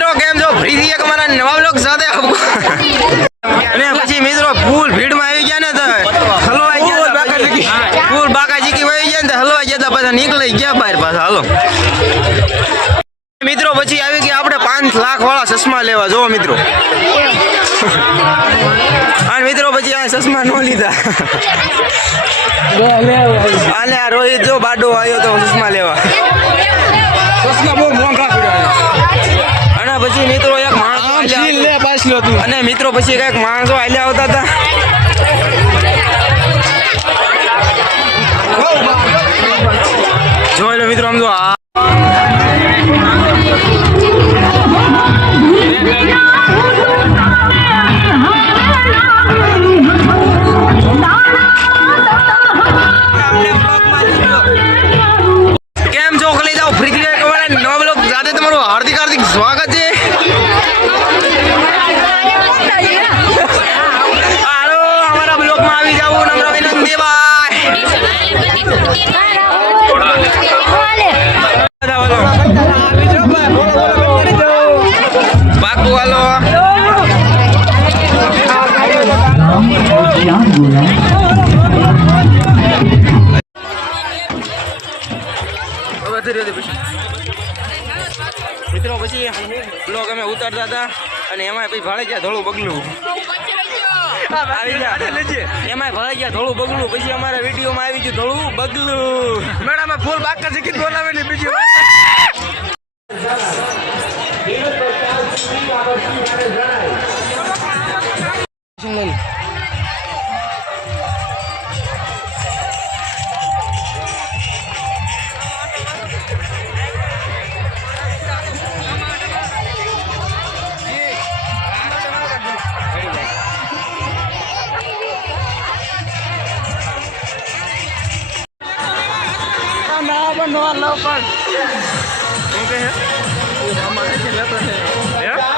અમારા નવા બ્લોગ સાથે અને પછી મિત્રો ફૂલ ભીડમાં આવી ગયા ને તો હલવાઈ ગયા ફૂલ બાકાજી કી વહી ગયા ને તો હલવાઈ ગયા પાછા નીકળી ગયા બહાર પાછા. હાલો. મિત્રો પછી આવી ગયા આપણે પાંચ લાખ વાળા ચશ્મા લેવા. જોવો મિત્રો. અને મિત્રો પછી આ ચશ્મા નો લીધા. અને આ રોહિત જો બાડો આવ્યો તો ચશ્મા લેવા. અને પછી કંઈક માણસો આલ્યા આવતા હતા. જોઈ લો મિત્રો, આમ જો કેમ છો જાઓ? ફ્રી ક્રિકેટ કવાના નવા બ્લોગ સાથે તમારું હાર્દિક હાર્દિક સ્વાગત મિત્રો પછી બ્લોગ અમે ઉતારતા હતા અને એમાં પછી ભાડે ગયા ધોળું બગલું આવી ગયા. એમાં ભાડે ગયા ધોળું બગલું પછી અમારા વિડીયોમાં આવી ગયું ધોળું બગલું મેડમ ફૂલ બાકા શીખી બોલાવેલી બીજી વાત. શું કહે હે? બા